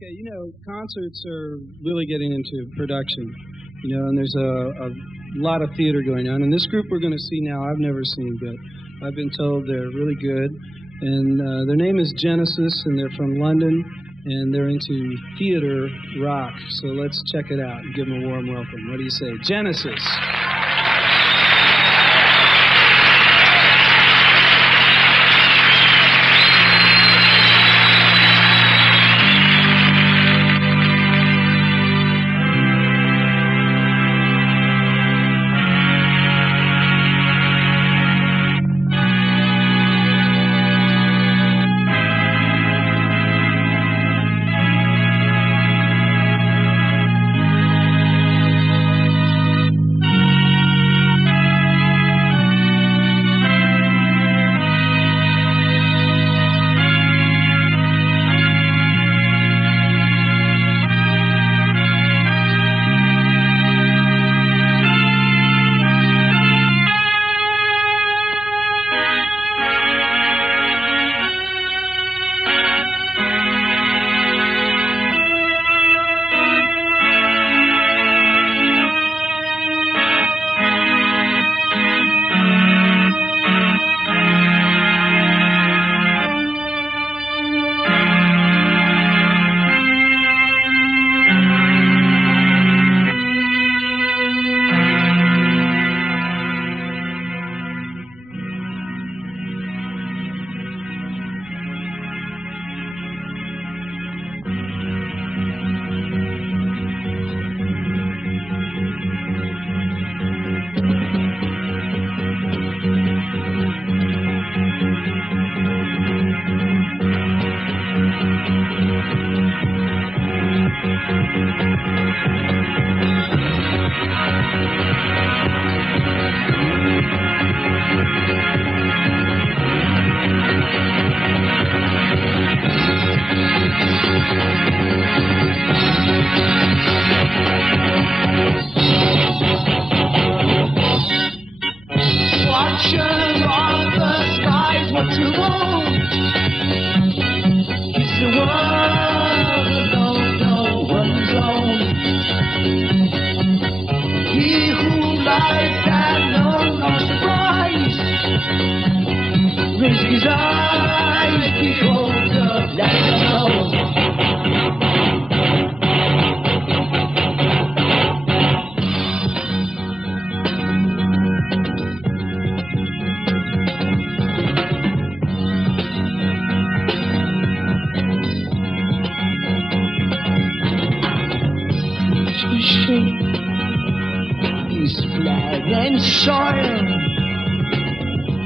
Okay, concerts are really getting into production, and there's a lot of theater going on. And this group we're going to see now, I've never seen, but I've been told they're really good. And their name is Genesis, and they're from London, and they're into theater rock. So let's check it out and give them a warm welcome. What do you say? Genesis.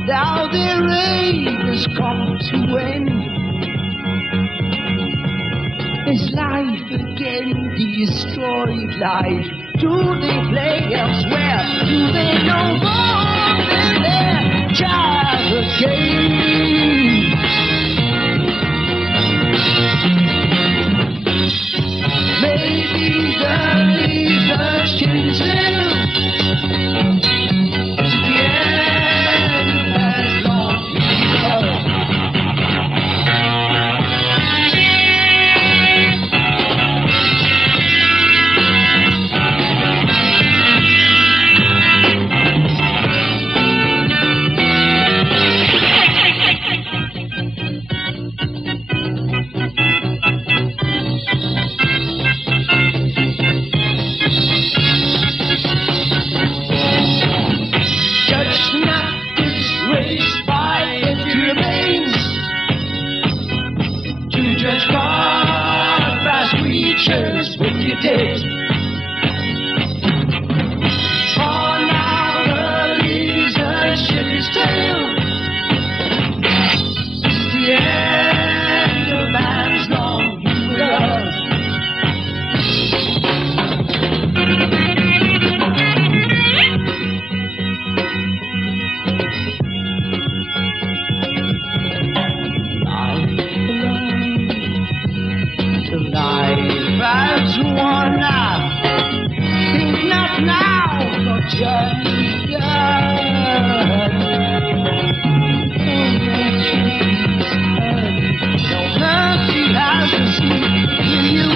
Now their reign has come to end. Is life again destroyed life? Do they play elsewhere? Do they no more than their child again? Maybe the leaders can tell. With your days. For now the leadership is tail. The end of man's long love. Life has worn out. Think not now, not just begun. No mercy has received. Will you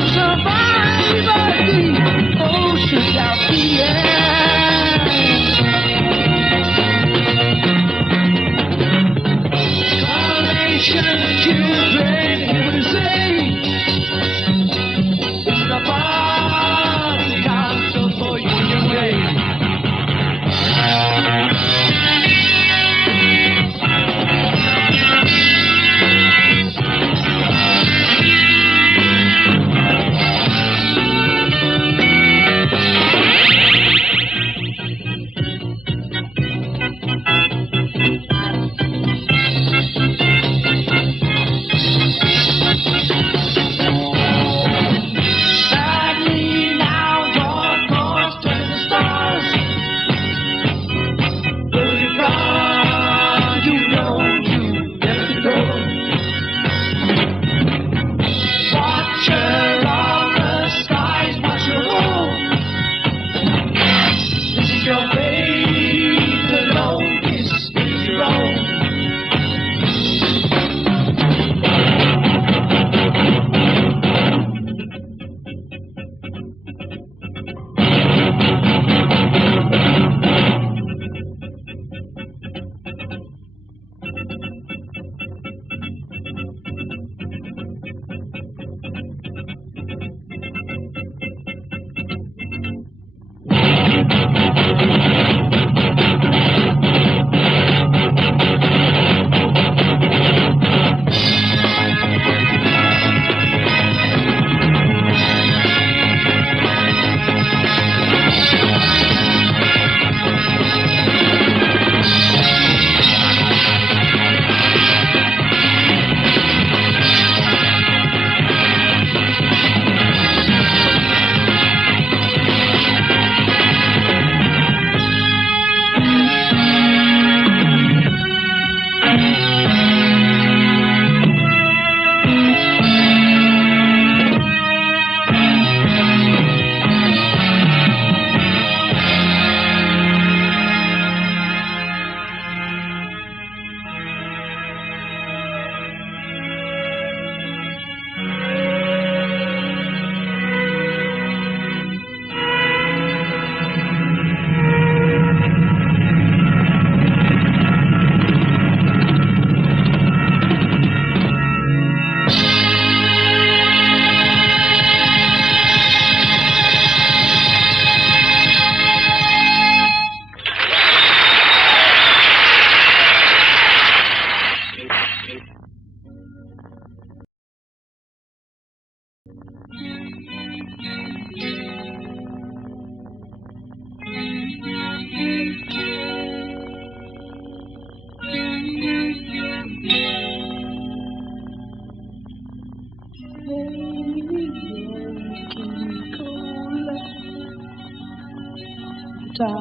That I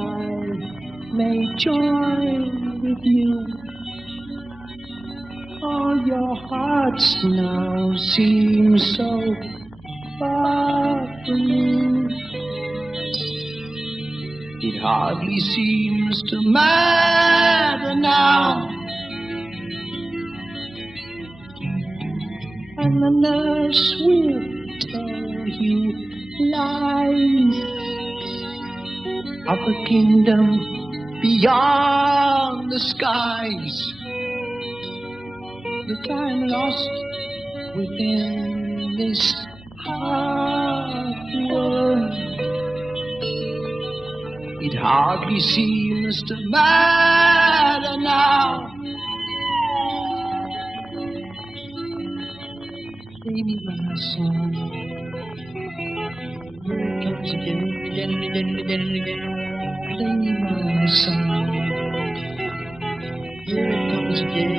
may join with you. All your hearts now seem so far from you. It hardly seems to matter now. And the nurse will tell you lies of a kingdom beyond the skies. The time lost within this hard world. It hardly seems to matter now. Baby, my son, here it comes again. Play my song. Here it comes again.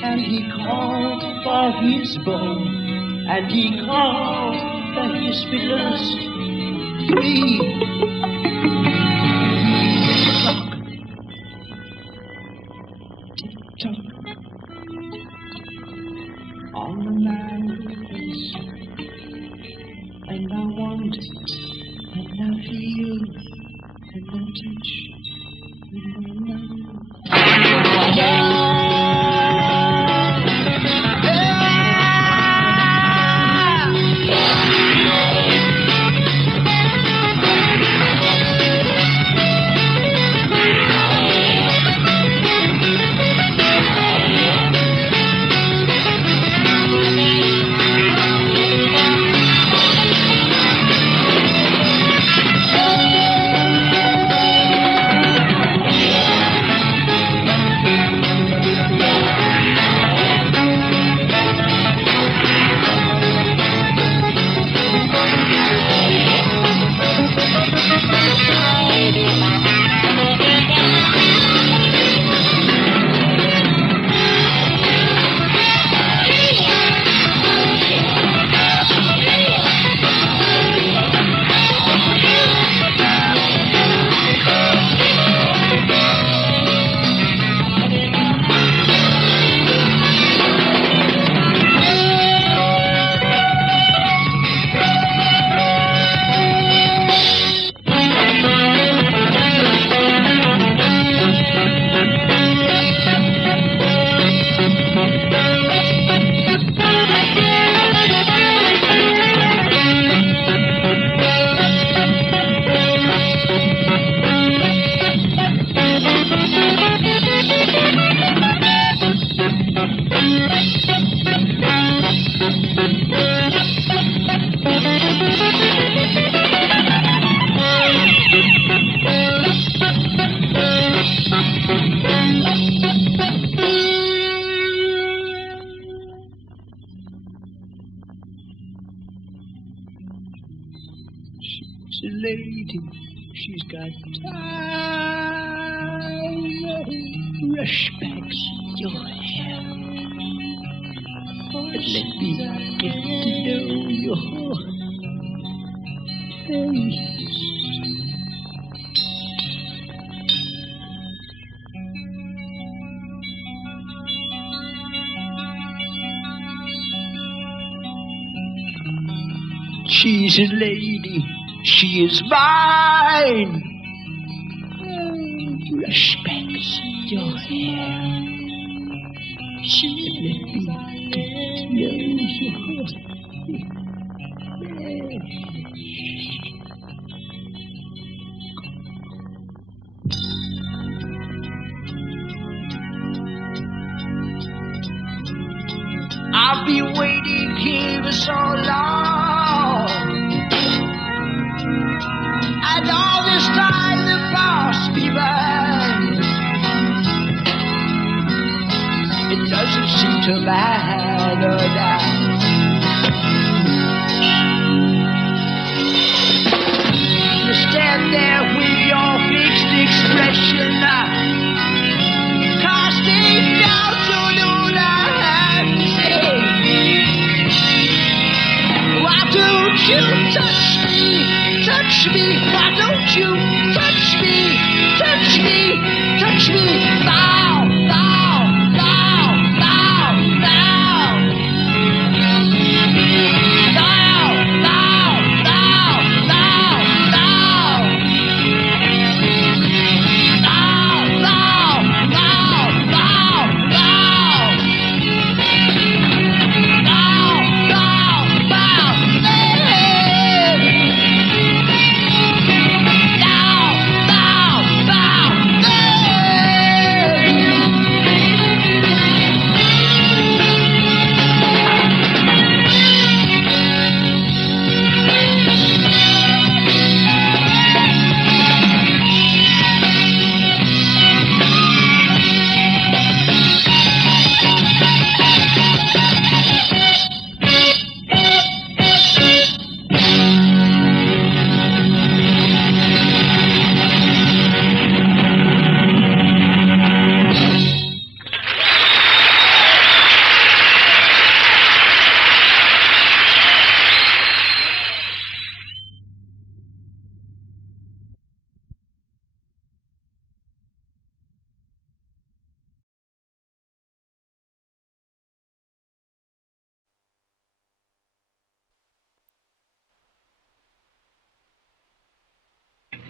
And he called for his bow, and he called for his fiddlers. Tick-tock, tick-tock, on the mantelpiece. And I want, and I feel, and I touch, and I know. She's a lady, she's got time. Respects your hair. But let me get to know your face. She's a lady, she is mine. Respects your hair. She let me get to know your I've been waiting here for so long, and all this time the past me by. It doesn't seem to matter now. You stand there with your fixed expression, casting doubt on all I have to say. Why don't you touch me? Touch me, why don't you touch me? Touch me, touch me, bow, bow, bow, bow, bow. Bow, bow, bow, bow, bow. Bow, bow, bow, bow, bow. Bow, bow, bow, hey. Bow, bow, bow, hey.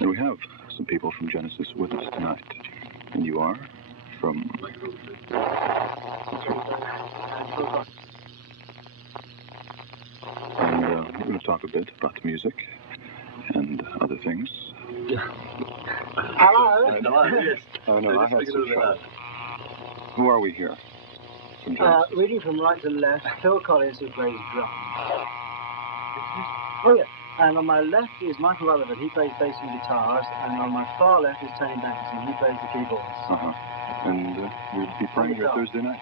And we have some people from Genesis with us tonight. And you are from... And we're going to talk a bit about the music and other things. Hello? Yes. Oh, no, I had some trouble. Who are we here? From Genesis? Reading from right to left, Phil Collins, who plays drums. Oh, yeah. And on my left is Michael Rutherford, he plays bass and guitars. And on my far left is Tony Benson, he plays the keyboards. Uh-huh. And you'll be playing here Thursday night?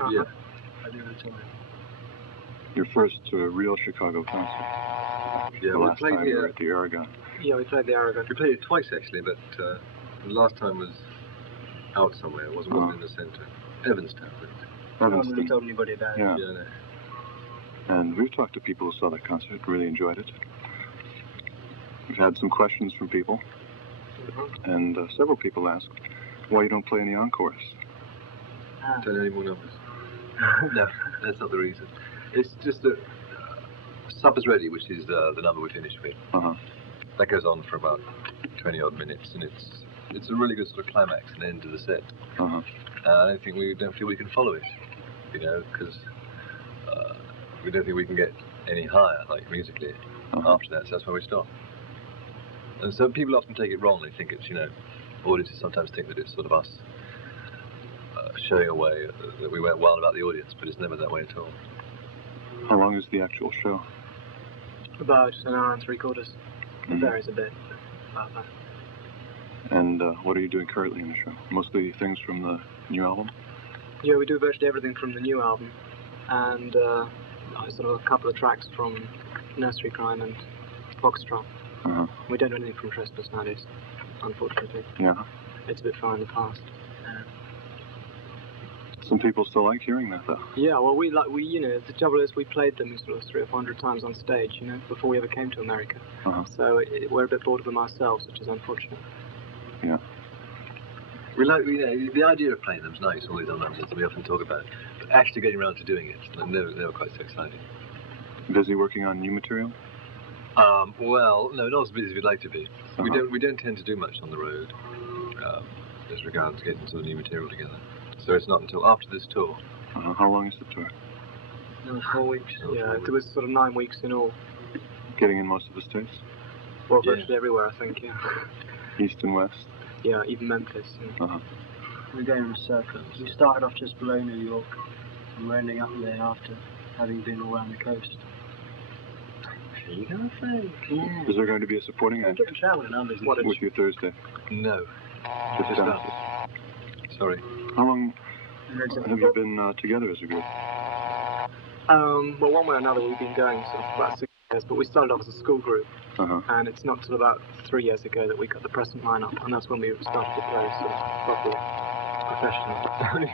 Uh-huh. Yeah. I do the time. Your first real Chicago concert. Yeah, the we last played time you here. were at the Aragon. Yeah, we played the Aragon. We played it twice actually, but the last time was out somewhere. It wasn't in the centre. Evanston. No one really told anybody about it. Yeah. Yeah, no. And we've talked to people who saw that concert, really enjoyed it. We've had some questions from people. Mm-hmm. And several people asked why you don't play any encores. Don't any more numbers. No, that's not the reason. It's just that Supper's Ready, which is the number we finished with. Uh-huh. That goes on for about 20 odd minutes, and it's a really good sort of climax and end to the set. Uh-huh. I don't feel we can follow it, you know, because we don't think we can get any higher, like musically, after that. So that's why we stop. And so people often take it wrong. They think it's, you know, audiences sometimes think that it's sort of us showing away that we went wild about the audience, but it's never that way at all. How long is the actual show? About an hour and 3/4. It varies a bit. About that. And what are you doing currently in the show? Mostly things from the new album? Yeah, we do virtually everything from the new album. And sort of a couple of tracks from Nursery Crime and Foxtrot. We don't do anything from Trespass nowadays, unfortunately. Yeah. It's a bit far in the past. Some people still like hearing that, though. Yeah, well, you know, the trouble is we played them sort of 300 or 400 times on stage, you know, before we ever came to America. So we're a bit bored of them ourselves, which is unfortunate. Yeah. We like, you know, the idea of playing them's nice, all these other numbers that we often talk about, but actually getting around to doing it, never quite so exciting. Busy working on new material? Well, no, not as busy as we'd like to be. We don't tend to do much on the road, as regards getting sort of new material together. So it's not until after this tour. How long is the tour? 4 weeks. Yeah, it was sort of 9 weeks in all. Getting in most of the states? Well, virtually everywhere, I think, yeah. East and west? Yeah, even Memphis. Yeah. We're going in a circle. We started off just below New York, and we're ending up there after having been all around the coast. You know, yeah. Is there going to be a supporting act Get traveling numbers. with you Thursday? No. Just us. Sorry. How long have you been together as a group? Well, one way or another, we've been going sort of for about 6 years, but we started off as a school group, and it's not until about 3 years ago that we got the present lineup, and that's when we started to play sort of properly, professionally.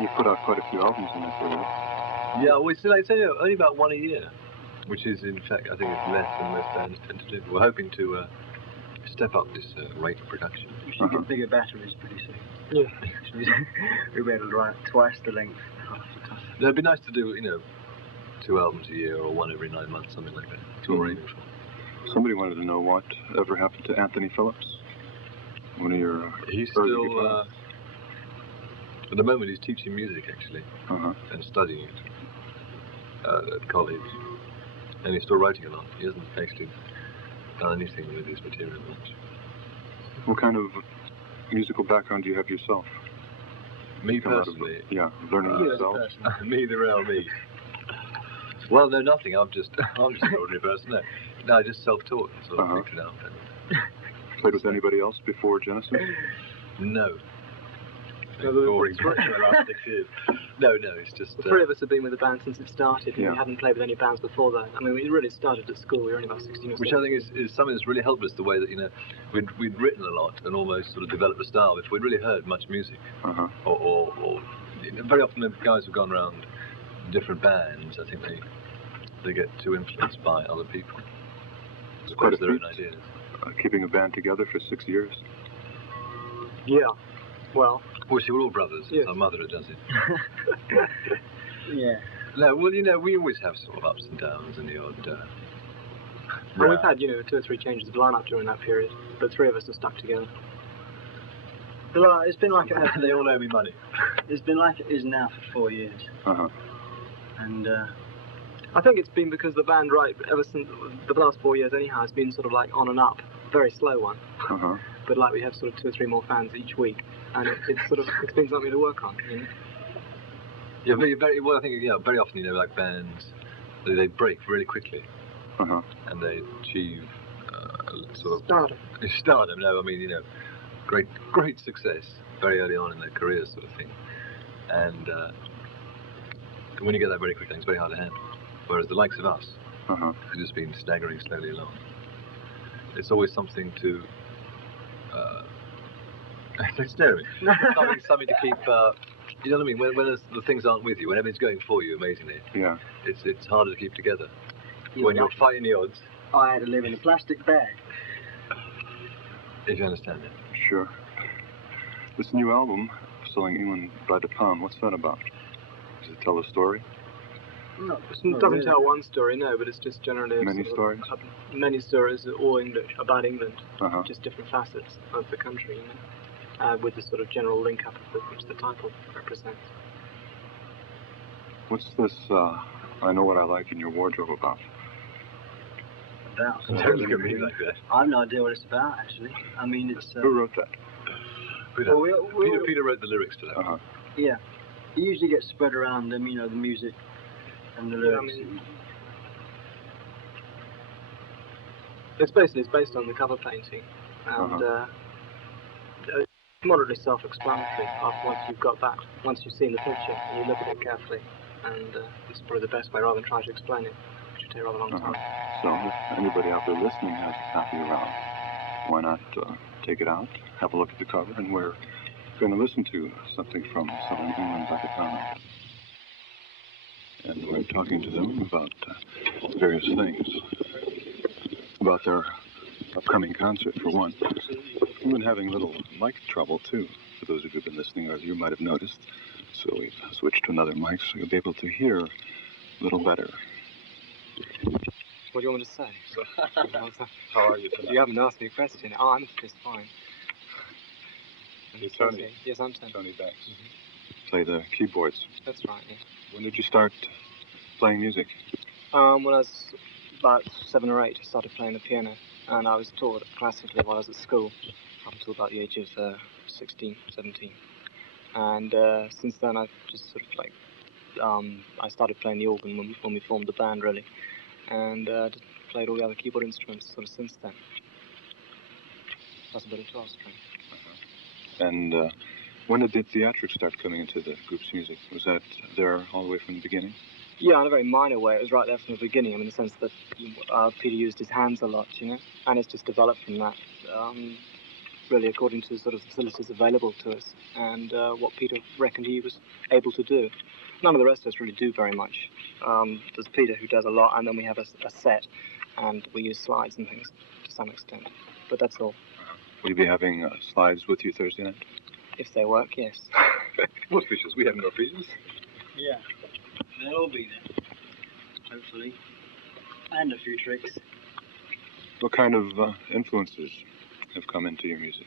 You put out quite a few albums in that period. Yeah, well, it's only about one a year, which is, in fact, I think it's less than most bands tend to do. We're hoping to step up this rate of production. We should get bigger batteries pretty soon. Yeah. We'll be able to write twice the length. It'd be nice to do, you know, 2 albums a year or 1 every 9 months, something like that. That's what we're aiming for. Somebody wanted to know what ever happened to Anthony Phillips. One of your he's still, at the moment he's teaching music actually, and studying it at college. And he's still writing a lot. He hasn't actually done anything with his material much. What kind of musical background do you have yourself? Me personally? Learning yourself? Me, the real me. Well, no, nothing. I'm just an ordinary person. No, just self-taught and sort of picked it up. Played with anybody else before Genesis? No. Boring for the last 6 years. No, it's just... The 3 of us have been with the band since it started, and Yeah. we hadn't played with any bands before that. I mean, we really started at school, we were only about 16 or 17. Which I think is something that's really helped us, the way that, you know, we'd written a lot and almost sort of developed a style before we'd really heard much music. Or you know, very often the guys who've gone around different bands, I think they get too influenced by other people. It's quite a their own feat, ideas. keeping a band together for 6 years. Yeah, well... Well, see, we're all brothers. Yes. It's our mother who does it. Yeah. No, well, you know, we always have sort of ups and downs in the odd... Well, we've had, you know, 2 or 3 changes of lineup during that period, but 3 of us are stuck together. It's been like it has. They all owe me money. It's been like it is now for 4 years. And I think it's been because the band, ever since the last 4 years anyhow, has been sort of like on and up, very slow one. But like we have sort of 2 or 3 more fans each week, and it's been something to work on, you know? Yeah, I think, yeah, very often, you know, like bands, they break really quickly. And they achieve sort of... Stardom, no, I mean, you know, great success very early on in their careers sort of thing. And when you get that very quickly, it's very hard to handle. Whereas the likes of us, have just been staggering slowly along. It's always something to... something to keep... you know what I mean? When the things aren't with you, when everything's going for you amazingly, it's harder to keep together. When you're fighting the odds. I had to live in a plastic bag. If you understand it. Sure. This new album, Selling England by the Pound, what's that about? Does it tell a story? No, It doesn't tell one story, no, but it's just generally... Many stories? Many stories, all English, about England, just different facets of the country, you know, with the sort of general link-up which the title represents. What's this, I Know What I Like in Your Wardrobe about? Don't look at me like that. I have no idea what it's about, actually. I mean, it's... Who wrote that? Peter wrote the lyrics to that. Yeah. It usually gets spread around them, you know, the music and the lyrics. I mean, it's based on the cover painting, and it's moderately self-explanatory once you've seen the picture and you look at it carefully, and it's probably the best way rather than trying to explain it. which would take a rather long time. So if anybody out there listening has a copy around, why not take it out, have a look at the cover, and we're going to listen to something from Southern England's acapella. And we're talking to them about various things. About their upcoming concert, for one. We've been having a little mic trouble, too, for those of you who've been listening, or you might have noticed. So we've switched to another mic so you'll be able to hear a little better. What do you want me to say? How are you tonight? You haven't asked me a question. Oh, I'm just fine. You're Tony. Yes, I'm Tony. Tony Banks. Play the keyboards. That's right, yeah. When did you start playing music? When I was about 7 or 8, I started playing the piano, and I was taught classically while I was at school, up until about the age of 16, 17. And since then, I've just sort of like, I started playing the organ when we formed the band, really, and just played all the other keyboard instruments sort of since then. Plus a bit of 12-string. And when did the theatrics start coming into the group's music? Was that there all the way from the beginning? Yeah, in a very minor way. It was right there from the beginning. I mean, in the sense that Peter used his hands a lot, you know, and it's just developed from that, really according to the sort of facilities available to us and what Peter reckoned he was able to do. None of the rest of us really do very much. There's Peter who does a lot, and then we have a set, and we use slides and things to some extent. But that's all. Will you be having slides with you Thursday night? If they work, yes. What features? We have no features. Yeah, they'll all be there, hopefully. And a few tricks. What kind of influences have come into your music?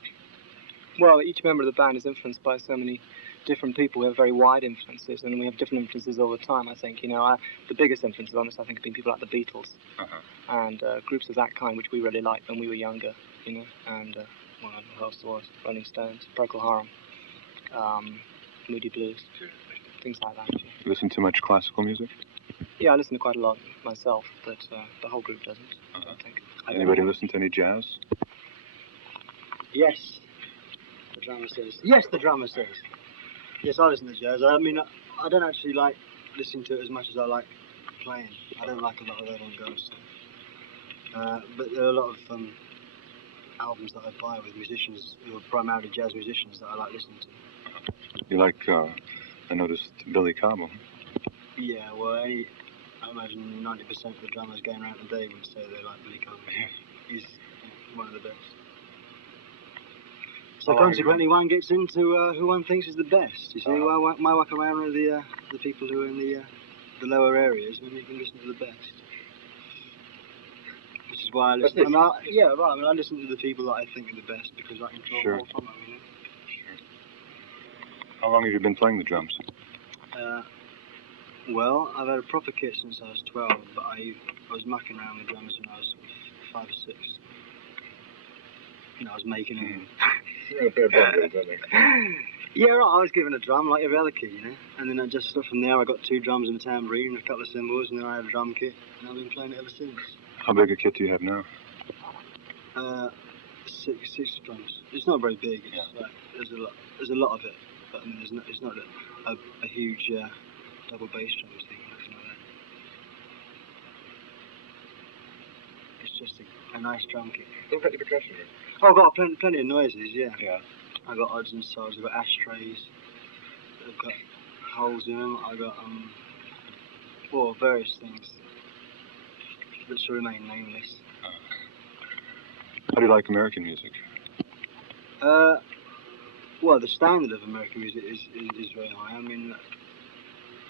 Well, each member of the band is influenced by so many different people. We have very wide influences, and we have different influences all the time, I think. You know, the biggest influences on us, I think, have been people like the Beatles and groups of that kind, which we really liked when we were younger, you know, and, well, who else was? Rolling Stones, Procol Harum, Moody Blues, things like that. Yeah. You listen to much classical music? Yeah, I listen to quite a lot myself, but the whole group doesn't, I don't think. Anybody listen to any jazz? Yes, the drummer says. Yes, the drummer says. Yes, I listen to jazz. I mean, I don't actually like listening to it as much as I like playing. I don't like a lot of avant-garde stuff. But there are a lot of albums that I buy with musicians who are primarily jazz musicians that I like listening to. You like, I noticed, Billy Cobham. Yeah, well, I imagine 90% of the drummers going around today would say they like Billy Cobham. He's one of the best. So consequently, one gets into who one thinks is the best. You see, why walk around with the people who are in the lower areas when you can listen to the best? Which is why I listen. I listen to the people that I think are the best because I can draw more from them. You know? How long have you been playing the drums? Well, I've had a proper kit since I was 12, but I was mucking around with drums when I was 5 or 6. You know, I was making them. Yeah, right, I was given a drum like every other kid, you know. And then from there I got 2 drums and a tambourine and a couple of cymbals, and then I had a drum kit, and I've been playing it ever since. How big a kit do you have now? 6 drums. It's not very big. It's like, there's a lot of it, but I mean, it's not a huge double bass drum thing, nothing like that. It's just a nice drum kit. What about your percussion? Oh, I've got plenty of noises, yeah. Yeah. I've got odds and sods, I've got ashtrays, I've got holes in them, I've got, various things that shall remain nameless. How do you like American music? Well, the standard of American music is very high. I mean,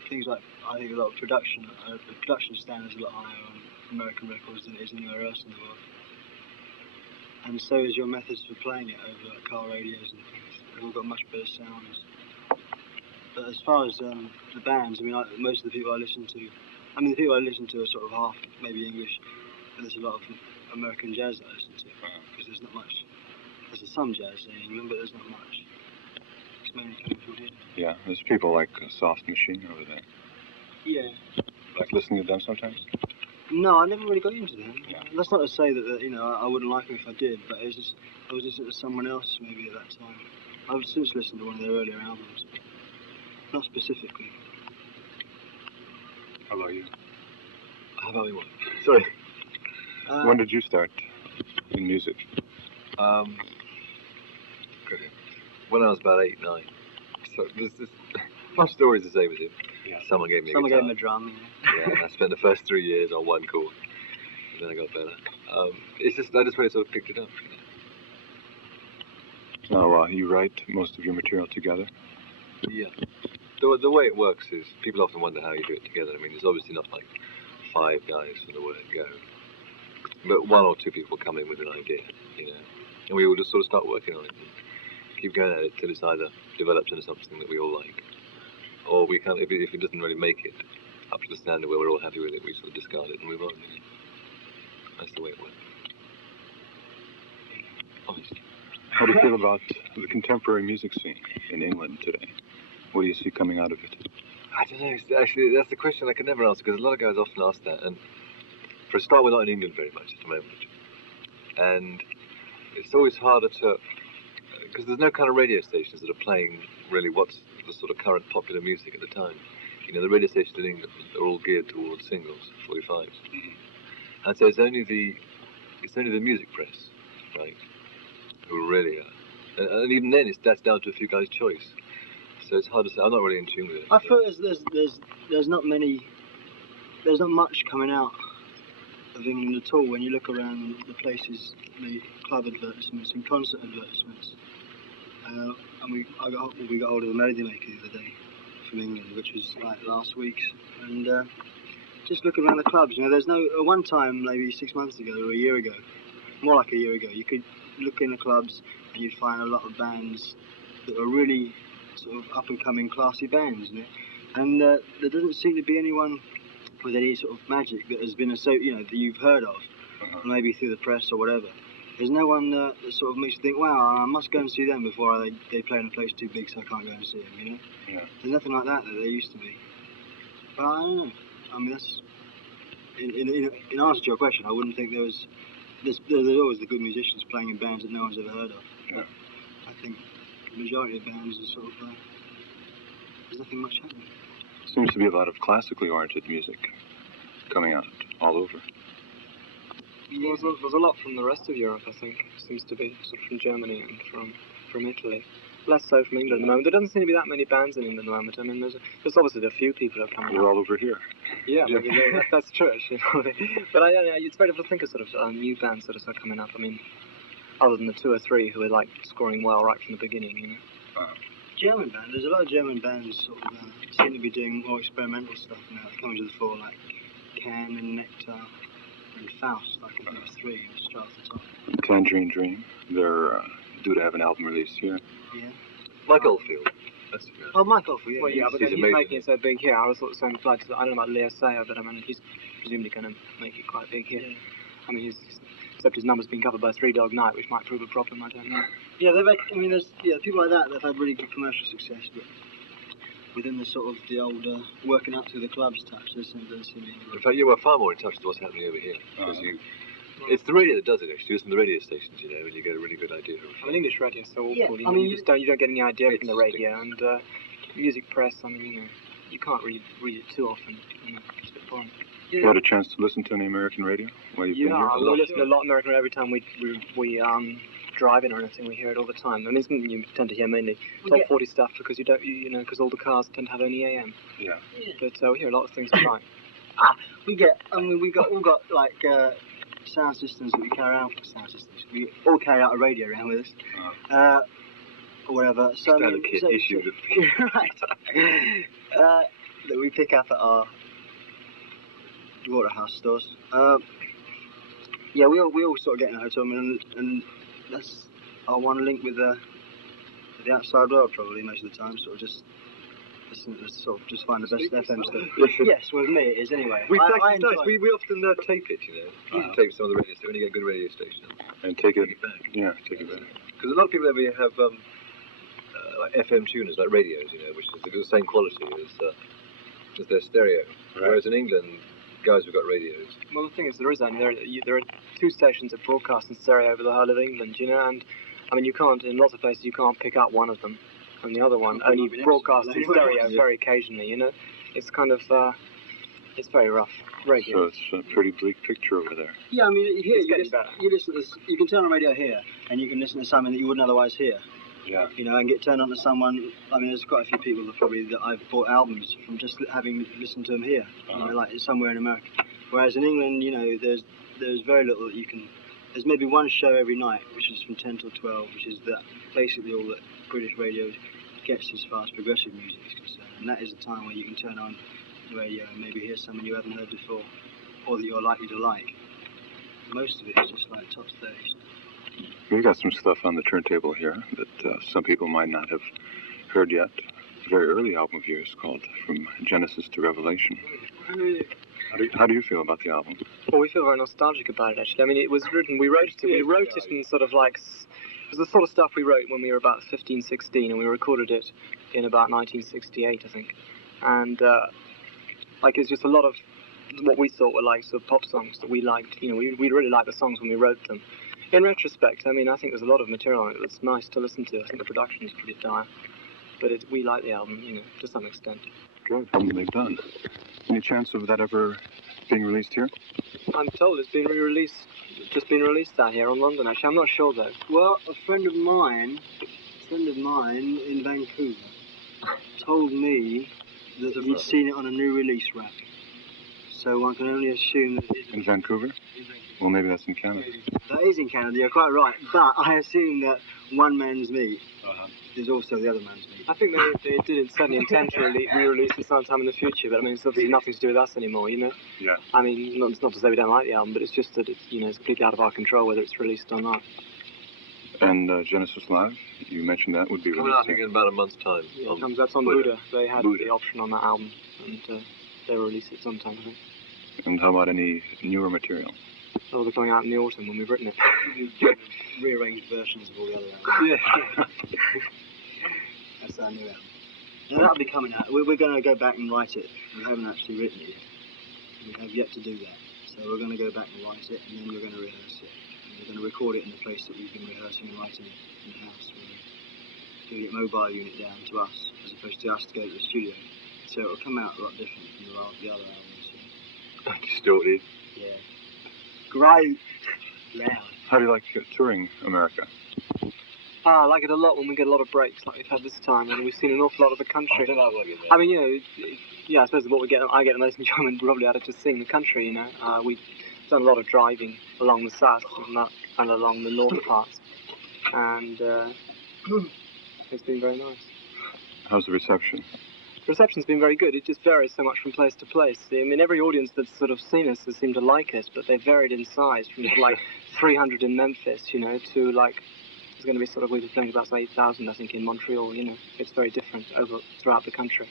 things like, I think a lot of the production standard is a lot higher on American records than it is anywhere else in the world. And so is your methods for playing it over car radios and things. They've all got much better sounds. But as far as the bands, I mean, most of the people I listen to, the people I listen to are sort of half, maybe English, but there's a lot of American jazz that I listen to, because there's not much. There's some jazz in England, but there's not much. It's mainly coming from here. Yeah, there's people like Soft Machine over there. Yeah. Like listening to them sometimes? No, I never really got into them. Yeah. That's not to say that you know, I wouldn't like them if I did, but it's just, I was listening to someone else maybe at that time. I've since listened to one of their earlier albums, but not specifically. How about you? How about you? Sorry. When did you start in music? When I was about 8, 9. So my story's the same as him. Yeah. Someone gave me a Someone guitar. gave him a drum. Yeah, and I spent the first 3 years on one chord, and then I got better. It's just I just really sort of picked it up. So you write most of your material together? Yeah. The way it works is people often wonder how you do it together. I mean, there's obviously not like 5 guys from the word go, but 1 or 2 people come in with an idea, and we all just sort of start working on it and keep going at it till it's either develops into something that we all like, or we can't. If it doesn't really make it up to the standard where we're all happy with it, we sort of discard it and move on. That's the way it works. Obviously. How do you feel about the contemporary music scene in England today? What do you see coming out of it? I don't know. Actually, that's the question I can never answer, because a lot of guys often ask that. And for a start, we're not in England very much at the moment. And it's always harder to, because there's no kind of radio stations that are playing really what's the sort of current popular music at the time. The radio stations in England are all geared towards singles, 45s. Mm-hmm. And so it's only the music press, right, who really are. And even then, that's down to a few guys' choice. So it's hard to say. I'm not really in tune with it. I feel there's not much coming out of England at all. When you look around the places, the club advertisements and concert advertisements, and we got hold of the Melody Maker the other day from England, which was like last week's, and just looking around the clubs, there's no one time maybe 6 months ago or a year ago, more like a year ago, you could look in the clubs and you'd find a lot of bands that were really sort of up-and-coming, classy bands, and there doesn't seem to be anyone with any sort of magic that has been that you've heard of, maybe through the press or whatever. There's no one that sort of makes you think, wow, I must go and see them before they play in a place too big, so I can't go and see them. Yeah. There's nothing like that there used to be. But I don't know. I mean, that's in answer to your question, I wouldn't think there's always the good musicians playing in bands that no one's ever heard of. Yeah. But I think the majority of bands are sort of, there's nothing much happening. Seems to be a lot of classically oriented music coming out all over. Yeah. There's a lot from the rest of Europe, I think. Seems to be sort of from Germany and from Italy. Less so from England at the moment. There doesn't seem to be that many bands in England at the moment. I mean, there's obviously a few people that are coming. We're all over here. Yeah, maybe that's true, actually. But I don't know, it's very difficult to think of sort of new bands that are coming up. I mean, other than the 2 or 3 who are like scoring well right from the beginning, German band. There's a lot of German bands sort of seem to be doing more experimental stuff now. Coming to the fore, like Can and Nectar and Faust. I think there's 3 straight off the top. Tangerine Dream. They're due to have an album release here. Yeah. Mike Oldfield. Oh, Mike Oldfield. Yeah. Well, yeah, but he's he's amazing. making it so big here. I was sort of saying applied to I don't know about Leo Sayer, but I mean he's presumably going to make it quite big here. Yeah. I mean except his number's been covered by 3 Dog Night, which might prove a problem. I don't know. Yeah, there's people like that that've had really good commercial success, but within the sort of the old working up through the clubs touch, doesn't seem to be. In fact, you were far more in touch with what's happening over here, because it's the radio that does it, actually. It's from the radio stations, and you get a really good idea of it. I mean, English radio is so awful. Yeah, you don't get any idea from the radio, and music press. I mean, you can't read it too often. It's a bit boring. You had a chance to listen to any American radio while you've been here? We listen to a lot of American radio every time we driving or anything. We hear it all the time. I mean, you tend to hear mainly top 40 stuff because because all the cars tend to have only AM. Yeah. But we hear a lot of things we like. We've all got like sound systems that we carry around. Sound systems. We all carry out a radio around with us. Or whatever. So Standard kit issue. Right. That we pick up at our Waterhouse stores. We all sort of get in a hotel room, and that's our one link with the outside world probably most of the time. Sort of just listen to just find the best FM stuff. Yes, with me it is anyway. We often tape it, You tape some of the radio stations when you get a good radio station. And take it back. Yeah, take it back. Because a lot of people over here have like FM tuners, like radios, which is the same quality as their stereo. Right. Whereas in England, guys have got radios. Well, the thing is, there are 2 stations that broadcast in stereo over the whole of England, and I mean, you can't, in lots of places, you can't pick up one of them, and the other one only broadcasts in stereo very occasionally, It's kind of, It's very rough. Very good. So it's a pretty bleak picture over there. Yeah, I mean, here It's getting better. you listen to this, you can turn on radio here, and you can listen to something that you wouldn't otherwise hear. Yeah. You know, and get turned on to someone. I mean, there's quite a few people that I've bought albums from just having listened to them here. You know, like somewhere in America. Whereas in England, you know, there's very little that you can. There's maybe one show every night, which is from 10 till 12, which is basically all that British radio gets as far as progressive music is concerned. And that is a time where you can turn on the radio and maybe hear someone you haven't heard before, or that you're likely to like. Most of it is just like top 30 stuff. We've got some stuff on the turntable here that some people might not have heard yet. A very early album of yours called From Genesis to Revelation. How do you feel about the album? Well, we feel very nostalgic about it, actually. I mean, it was written, we wrote it in sort of like, it was the sort of stuff we wrote when we were about 15, 16, and we recorded it in about 1968, I think. And, like, it's just a lot of what we thought were like sort of pop songs that we liked. You know, we really liked the songs when we wrote them. In retrospect, I mean, I think there's a lot of material on it that's nice to listen to. I think the production is pretty dire. But we like the album, you know, to some extent. Good. Album they've done. Any chance of that ever being released here? I'm told it's been re-released, just been released out here on London, actually. I'm not sure, though. Well, a friend of mine in Vancouver told me that he'd seen it on a new release rack. So one can only assume that it's In Vancouver? Well, maybe that's in Canada. That is in Canada, you're quite right. But I assume that one man's meat is also the other man's meat. I think they did certainly intend to re-release it sometime in the future, but I mean, it's obviously nothing to do with us anymore, you know? Yeah. I mean, not to say we don't like the album, but it's just that it's, you know, it's completely out of our control whether it's released or not. And Genesis Live, you mentioned that would be Coming released out, I think, in about a month's time. Yeah, that's on Buddha. They had the option on that album, and they will release it sometime, I think. And how about any newer material? Oh, they're coming out in the autumn when we've written it. Rearranged versions of all the other albums. Yeah. That's our new album. Now that'll be coming out. We're going to go back and write it. We haven't actually written it yet. We have yet to do that. So we're going to go back and write it, and then we're going to rehearse it. And we're going to record it in the place that we've been rehearsing and writing it in the house. We're doing it mobile unit down to us, as opposed to us to go to the studio. So it'll come out a lot different from the other albums. Distorted. Yeah. Great. Loud. How do you like touring America? I like it a lot when we get a lot of breaks like we've had this time, and we've seen an awful lot of the country. I mean, you know, yeah, I suppose I get the most enjoyment probably out of just seeing the country, you know. We've done a lot of driving along the south and along the north parts, and it's been very nice. How's the reception? The reception's been very good. It just varies so much from place to place. I mean, every audience that's sort of seen us has seemed to like us, but they've varied in size from like 300 in Memphis, you know, to like, there's going to be sort of, we've been playing about 8,000, I think, in Montreal, you know. It's very different throughout the country.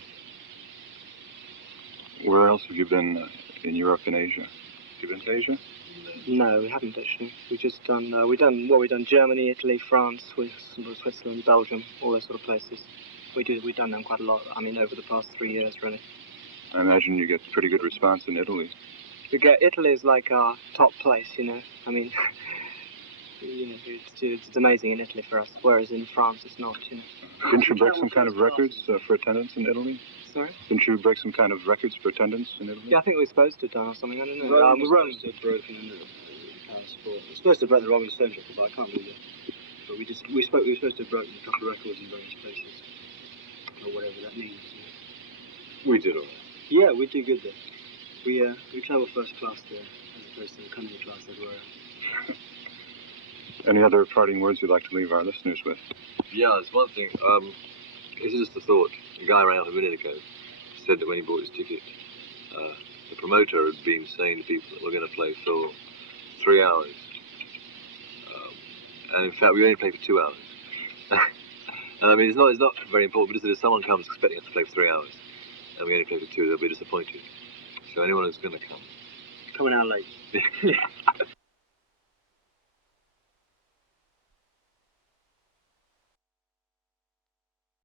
Where else have you been in Europe and Asia? Have you been to Asia? No, we haven't actually. We've just done, we've done Germany, Italy, France, Switzerland, Belgium, all those sort of places. We've done them quite a lot, I mean, over the past 3 years, really. I imagine you get pretty good response in Italy. Italy is like our top place, you know. I mean, you know, it's amazing in Italy for us, whereas in France it's not, you know. Didn't you break some kind of records for attendance in Italy? Sorry? Didn't you break some kind of records for attendance in Italy? Yeah, I think we were supposed to have done or something, I don't know. Rome was broken in the sport. We were supposed to break the Rolling Stones record, but I can't believe it. But we were supposed to have broken a couple of records in various places. Or whatever that means. We did all right. Yeah, we do good there. We travel first class there, as opposed to economy class everywhere else. Any other parting words you'd like to leave our listeners with? Yeah, there's one thing. This is just a thought. A guy around a minute ago said that when he bought his ticket, the promoter had been saying to people that we're going to play for 3 hours. And in fact, we only played for 2 hours. And I mean, it's not very important, but just that if someone comes expecting us to play for 3 hours, and we only play for 2, they'll be disappointed. So anyone who's going to come. Coming out late. Yeah.